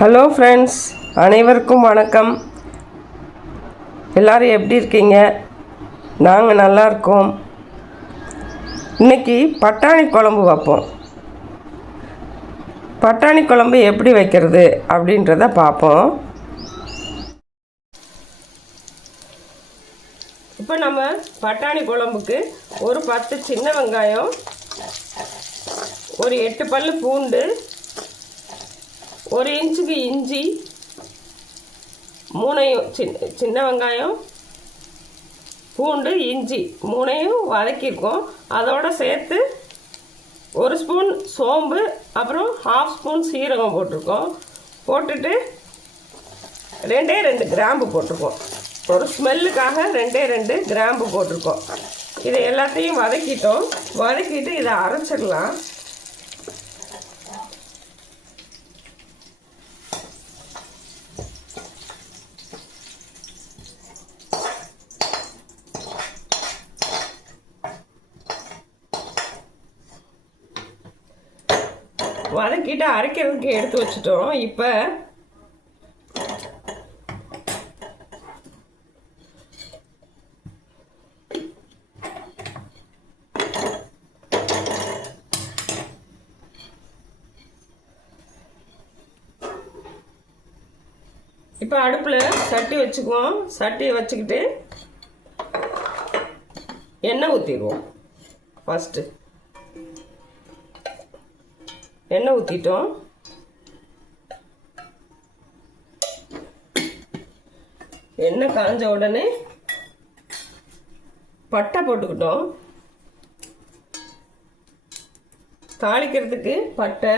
Hello friends, அனைவருக்கும் வணக்கம். எல்லோரும் எப்படி இருக்கீங்க? நாங்கள் நல்லா இருக்கோம். இன்றைக்கி பட்டாணி குழம்பு வைப்போம். பட்டாணி குழம்பு எப்படி வைக்கிறது அப்படின்றத பார்ப்போம். இப்போ நம்ம பட்டாணி குழம்புக்கு ஒரு 10 சின்ன வெங்காயம், ஒரு 8 பல் பூண்டு, 1 இன்ச்சுக்கு இஞ்சி, 3 சின்ன வெங்காயம், பூண்டு, இஞ்சி 3 வதக்கியிருக்கோம். அதோடு சேர்த்து 1 ஸ்பூன் சோம்பு, அப்புறம் 1/2 ஸ்பூன் சீரகம் போட்டிருக்கோம். போட்டுட்டு 2 கிராம்பு போட்டிருக்கோம். ஒரு ஸ்மெல்லுக்காக 2 கிராம்பு போட்டிருக்கோம். இதை எல்லாத்தையும் வதக்கிட்டு இதை அரைச்சிடலாம். வதக்கிட்டு அரைக்கிறதுக்கு எடுத்து வச்சுட்டோம். இப்போ அடுப்பில் சட்டி வச்சுக்குவோம். சட்டியை வச்சுக்கிட்டு எண்ணெய் ஊற்றிடுவோம். ஃபஸ்ட்டு எண்ணெய் ஊற்றிட்டோம். எண்ணெய் காஞ்ச உடனே பட்டை போட்டுக்கிட்டோம். தாளிக்கிறதுக்கு பட்டை,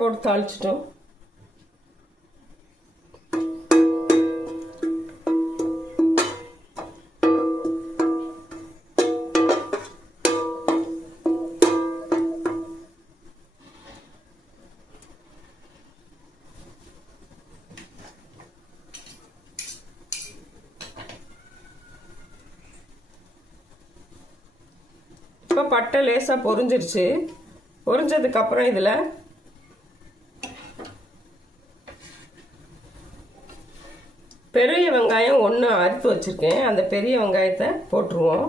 போட்டு தாளிச்சிட்டோம். இப்போ பட்டை லேசாக பொரிஞ்சிருச்சு. பொரிஞ்சதுக்கப்புறம் இதில் பெரிய வெங்காயம் 1 அறுத்து வச்சுருக்கேன். அந்த பெரிய வெங்காயத்தை போட்டுருவோம்.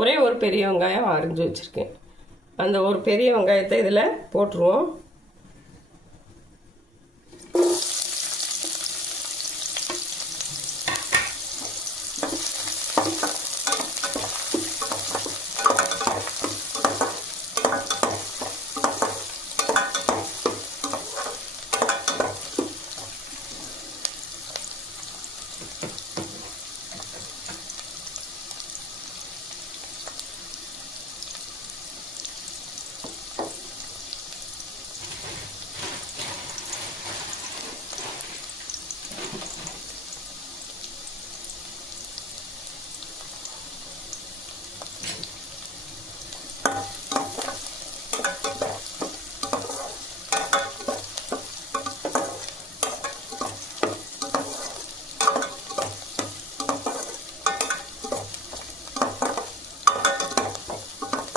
ஒரே ஒரு பெரிய வெங்காயம் அரிஞ்சு வச்சுருக்கேன். அந்த ஒரு பெரிய வெங்காயத்தை இதில் போட்டுருவோம்.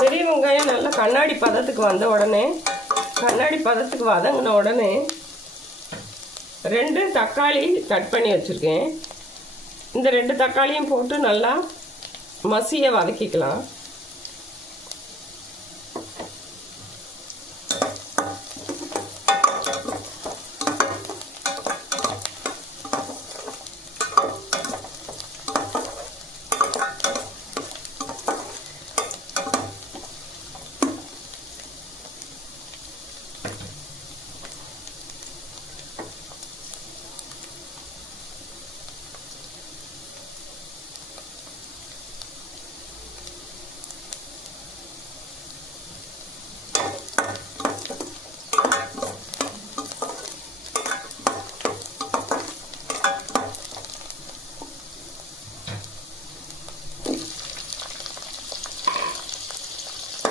பெரிய வெங்காயம் நல்லா கண்ணாடி பதத்துக்கு வதங்கின உடனே 2 தக்காளி கட் பண்ணி வச்சுருக்கேன். இந்த 2 தக்காளியும் போட்டு நல்லா மசிய வதக்கிக்கலாம்.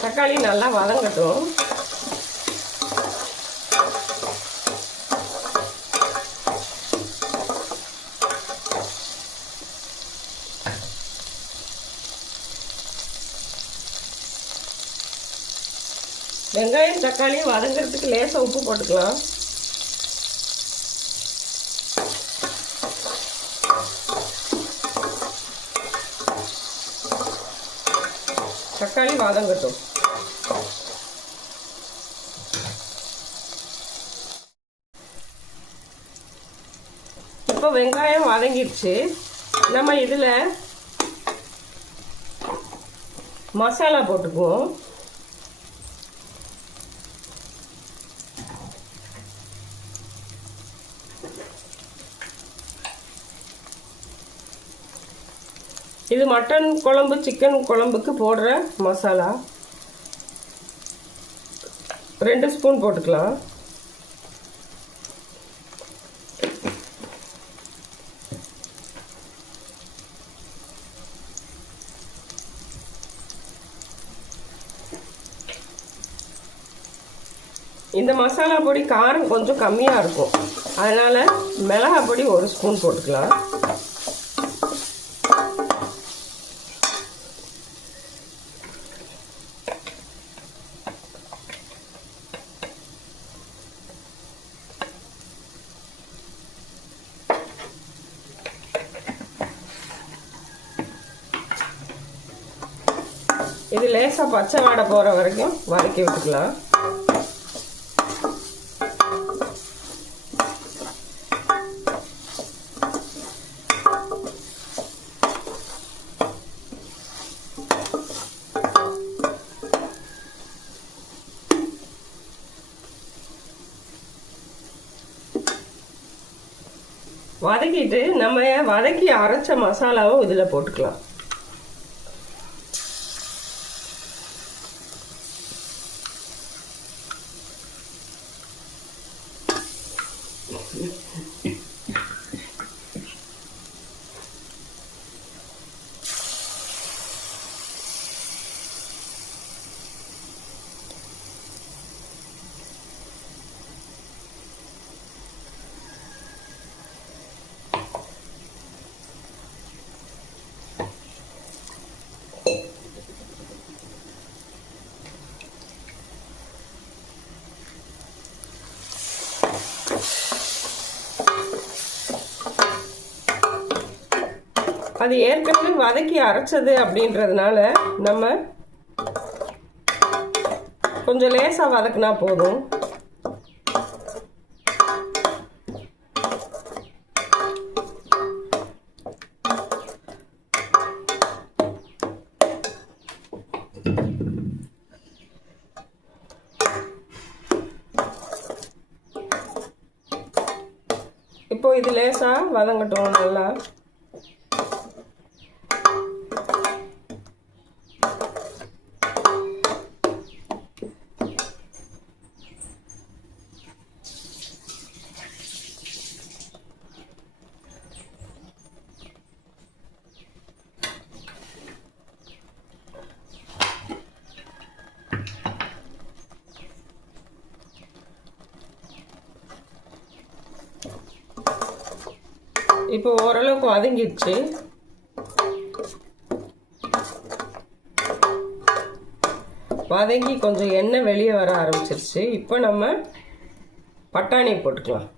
தக்காளி நல்லா வதங்கட்டும். வெங்காயம் தக்காளி வதங்கிறதுக்கு லேசாக உப்பு போட்டுக்கலாம். தக்காளி வதங்கட்டும். இப்போ வெங்காயம் வதங்கிடுச்சு. நம்ம இதில் மசாலா போட்டுக்குவோம். இது மட்டன் குழம்பு சிக்கன் குழம்புக்கு போடுற மசாலா. 2 ஸ்பூன் போட்டுக்கலாம். இந்த மசாலா பொடி காரம் கொஞ்சம் கம்மியாக இருக்கும், அதனால் மிளகாய் பொடி 1 ஸ்பூன் போட்டுக்கலாம். இது லேசாக பச்சை வாடை போகிற வரைக்கும் வதக்கி விட்டுக்கலாம். வதக்கிட்டு நம்ம வதக்கி அரைச்ச மசாலாவும் இதில் போட்டுக்கலாம். அது ஏற்கனவே வதக்கி அரைச்சது அப்படின்றதுனால நம்ம கொஞ்சம் லேசாக வதக்குனா போதும். இப்போ இது லேசாக வதங்கட்டும் நல்லா. இப்போ ஓரளவுக்கு வதங்கிடுச்சு. வதங்கி கொஞ்சம் எண்ணெய் வெளியே வர ஆரம்பிச்சிருச்சு. இப்போ நம்ம பட்டாணி போட்டுக்கலாம்.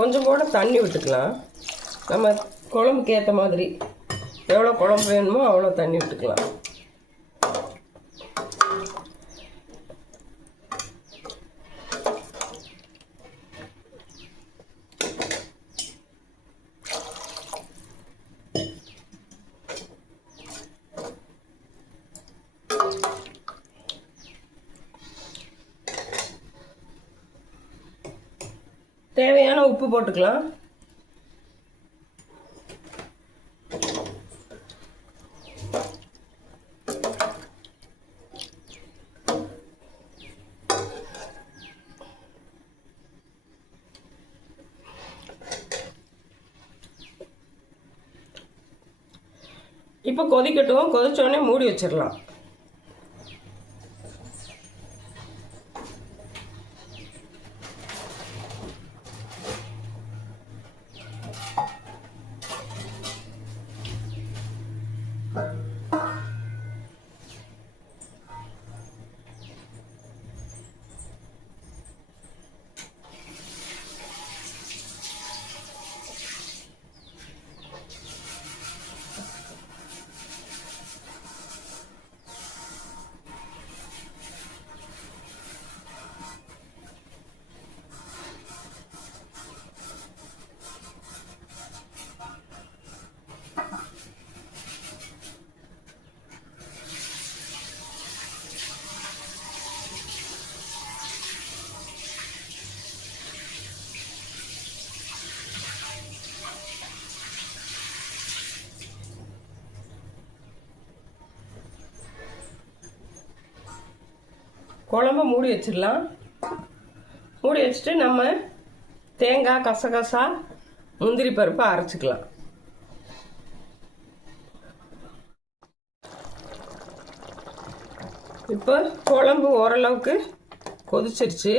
கொஞ்சம் கூட தண்ணி விட்டுக்கலாம். நம்ம குழம்புக்கு ஏற்ற மாதிரி எவ்வளோ குழம்பு வேணுமோ அவ்வளோ தண்ணி விட்டுக்கலாம். தேவையான உப்பு போட்டுக்கலாம். இப்போ கொதிக்கட்டும். கொதிச்சோடனே மூடி வச்சிடலாம். குழம்ப மூடி வச்சிடலாம். மூடி வச்சுட்டு நம்ம தேங்காய், கசகசா, முந்திரி பருப்பை அரைச்சிக்கலாம். இப்போ குழம்பு ஓரளவுக்கு கொதிச்சிருச்சு.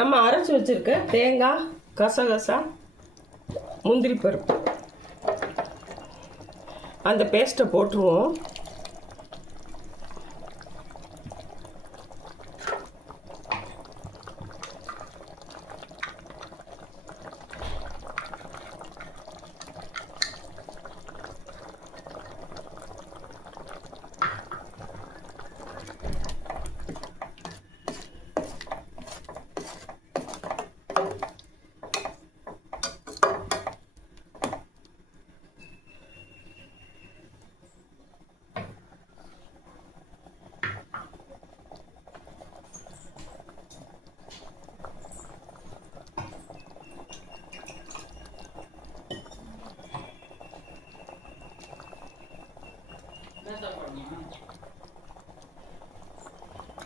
நம்ம அரைச்சி வச்சிருக்க தேங்காய், கசகசா, முந்திரி பருப்பு அந்த பேஸ்ட்டை போட்டுருவோம்.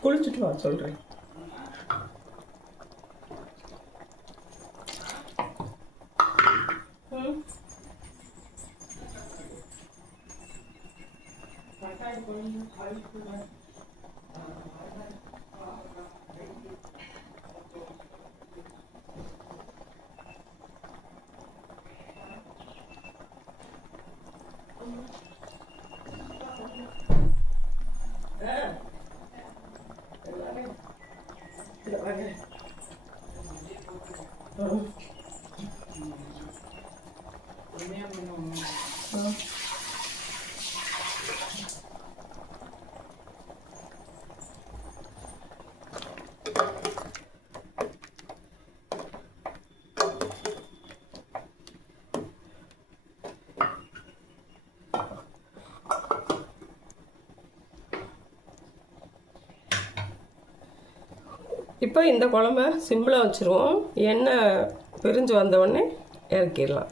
குளிச்சுட்டு வா சொல்கிறேன். இப்போ இந்த குழம்ப சிம்பிளாக வச்சுருவோம். எண்ணெய் பிரிஞ்சு வந்தவுடனே இறக்கிடலாம்.